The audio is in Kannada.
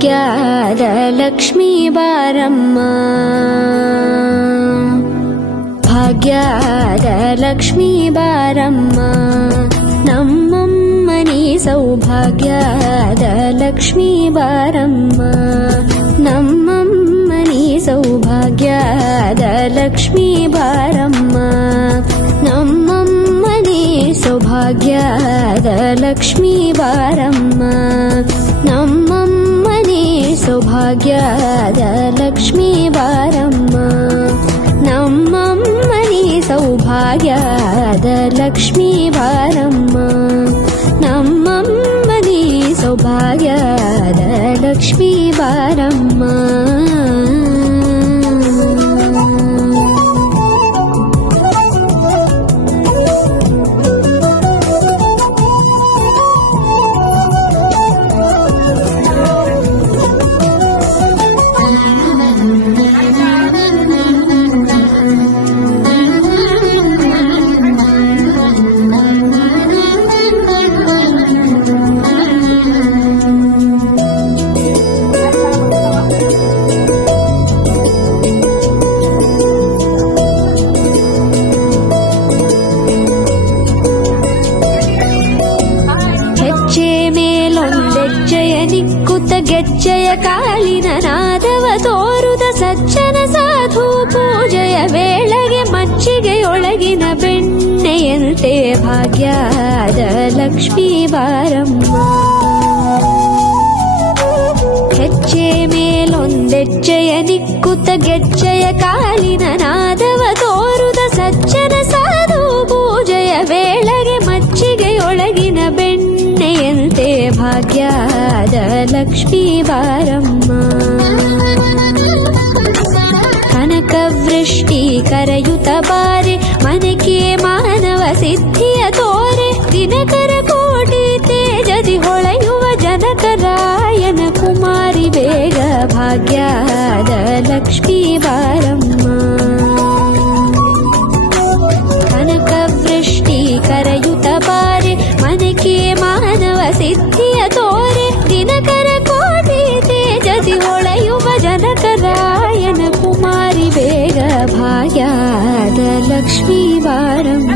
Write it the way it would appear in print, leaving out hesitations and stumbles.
ಭಾಗ್ಯದ ಲಕ್ಷ್ಮೀ ಬಾರಮ್ಮ ಭಾಗ್ಯದ ಲಕ್ಷ್ಮೀ ಬಾರಮ್ಮ ನಮ್ಮಮ್ಮನಿ ಸೌಭಾಗ್ಯದ ಲಕ್ಷ್ಮೀ ಬಾರಮ್ಮ ನಮ್ಮಮ್ಮನಿ ಸೌಭಾಗ್ಯದ ಲಕ್ಷ್ಮೀ ಬಾರಮ್ಮ ನಮ್ಮಮ್ಮನಿ ಸೌಭಾಗ್ಯದ ಲಕ್ಷ್ಮೀ ಬಾರಮ್ಮ ನಮ್ಮಮ್ಮನಿ ಸೌಭಾಗ್ಯದ ಲಕ್ಷ್ಮೀ ಬಾರಮ್ಮ ನಮ್ಮಮ್ಮನಿ ಸೌಭಾಗ್ಯದ ಲಕ್ಷ್ಮೀ ಬಾರಮ್ಮ ನಮ್ಮಮ್ಮನಿ ಸೌಭಾಗ್ಯದ ಲಕ್ಷ್ಮೀ ಬಾರಮ್ಮ ಗೆಜ್ಜೆಯ ಕಾಲಿನ ನಾದವ ತೋರುದ ಸಜ್ಜನ ಸಾಧು ಪೂಜೆಯ ವೇಳೆಗೆ ಮಜ್ಜಿಗೆಯೊಳಗಿನ ಬೆಣ್ಣೆಯಂತೆ ಭಾಗ್ಯದ ಲಕ್ಷ್ಮೀ ಬಾರಮ್ಮ ಹೆಜ್ಜೆ ಮೇಲೊಂದೆಜ್ಜೆಯ ನಿಕ್ಕುತ್ತ ಗೆಜ್ಜೆಯ ಕಾಲಿನ ನಾದವ ತೋರುದ ಸಜ್ಜನ ಸಾಧು ಪೂಜೆಯ ವೇಳೆಗೆ ಮಜ್ಜಿಗೆಯೊಳಗಿನ ಬೆಣ್ಣೆಯಂತೆ ಭಾಗ್ಯದ ಲಕ್ಷ್ಮೀ ಬಾರಮ್ಮ ಕನಕ ವೃಷ್ಟಿ ಕರೆಯುತ್ತ ಬಾರೆ ಮನಕೆ ಮಾನವ ಸಿದ್ಧಿಯ ತೋರೆ ದಿನಕರ ಕೋಟಿ ತೇಜದಿ ಹೊಳೆಯುವ ಜನಕರಾಯನ ಕುಮಾರಿ ಬೇಗ ಭಾಗ್ಯದ ಲಕ್ಷ್ಮೀ ಬಾರಮ್ಮ ಕನಕ ವೃಷ್ಟಿ ಕರೆಯುತ್ತ ಬಾರೆ ಮನಕೆ ಮಾನವ ಸಿದ್ಧಿಯ ತೋರೆ ದಿನಕರ ಕೋಟಿ ತೇಜದಿ ಹೊಳೆಯುವ ಜನಕರಾಯನ ಕುಮಾರಿ ಬೇಗ ಭಾಗ್ಯದ ಲಕ್ಷ್ಮೀ ಬಾರಮ್ಮ